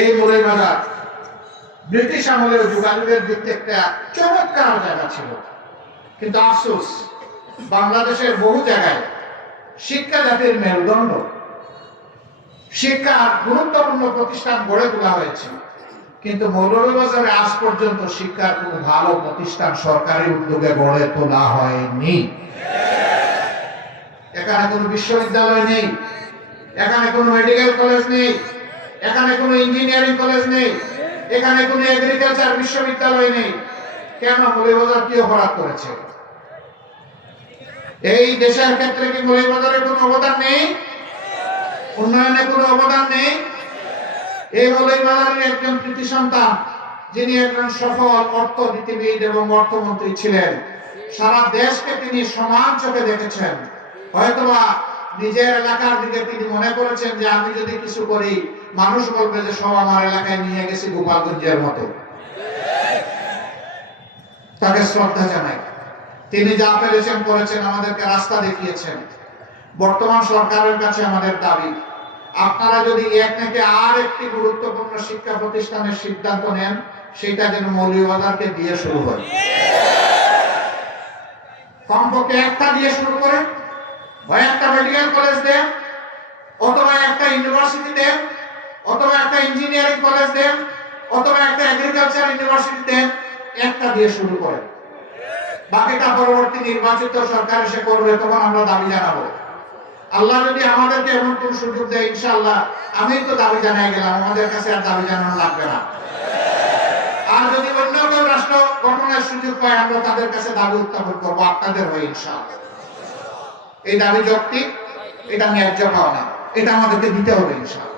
এই মৌলভীবাজার ব্রিটিশ আমলের যোগাযোগের দিক থেকে একটা চমৎকার জায়গা ছিল, কিন্তু আফসোস বাংলাদেশের বহু জায়গায় শিক্ষা জাতির মেরুদণ্ড, শিক্ষার গুরুত্বপূর্ণ প্রতিষ্ঠান গড়ে তোলা হয়েছে, কিন্তু মৌলভীবাজারে আজ পর্যন্ত শিক্ষার কোনো ভালো প্রতিষ্ঠান সরকারি উদ্যোগে গড়ে তোলা হয়নি। এখানে কোনো বিশ্ববিদ্যালয় নেই, এখানে কোনো মেডিকেল কলেজ নেই, এখানে কোনো ইঞ্জিনিয়ারিং কলেজ নেই, এখানে কোনো এগ্রিকালচার বিশ্ববিদ্যালয় নেই। কেন? মৌলভীবাজার কি অপরাধ করেছে? এই দেশের ক্ষেত্রে কি মৌলভীবাজারের কোনো অবদান নেই? উন্নয়নে কোনো অবদান নেই? এই মৌলভীবাজারের একজন কৃতি সন্তান, যিনি একজন সফল অর্থনীতিবিদ এবং অর্থমন্ত্রী ছিলেন, সারা দেশকে তিনি সমান চোখে দেখেছেন। হয়তোবা নিজের এলাকার দিকে তিনি মনে করেছেন যে আমি যদি কিছু করি মানুষ বলবে যে সব আমার এলাকায় নিয়ে গেছি গোপালগঞ্জের মতো। তাকে শ্রদ্ধা জানাই। তিনি যা পেরেছেন করেছেন, আমাদেরকে রাস্তা দেখিয়েছেন। বর্তমান সরকারের কাছে আমাদের দাবি, আপনারা যদি এক থেকে আর একটি গুরুত্বপূর্ণ শিক্ষা প্রতিষ্ঠানের সিদ্ধান্ত নেন, সেটা যেন মৌলভীবাজারকে দিয়ে শুরু হয়। কমপক্ষে একটা দিয়ে শুরু করেন, হয় একটা মেডিকেল কলেজ দেন, অথবা একটা ইউনিভার্সিটি দেন, অথবা একটা ইঞ্জিনিয়ারিং কলেজ দেন, অথবা একটা এগ্রিকালচার ইউনিভার্সিটি দেন। একটা দিয়ে শুরু করেন, বাকিটা পরবর্তী নির্বাচিত সরকার এসে করবে, তখন আমরা দাবি জানাবো। আল্লাহ যদি আমাদেরকে এমন কোন সুযোগ দেয়, ইনশাআল্লাহ আমি তো দাবি জানাই গেলাম, আমাদের কাছে আর দাবি জানানো লাগবে না। আর যদি অন্য কেউ রাষ্ট্র গঠনের সুযোগ পায়, আমরা তাদের কাছে দাবি উত্থাপন করবো আপনাদের হয়ে, ইনশাআল্লাহ। এই দাবি যৌক্তিক, এটা ন্যায্য পাওনা, এটা আমাদেরকে দিতে হবে ইনশাআল্লাহ।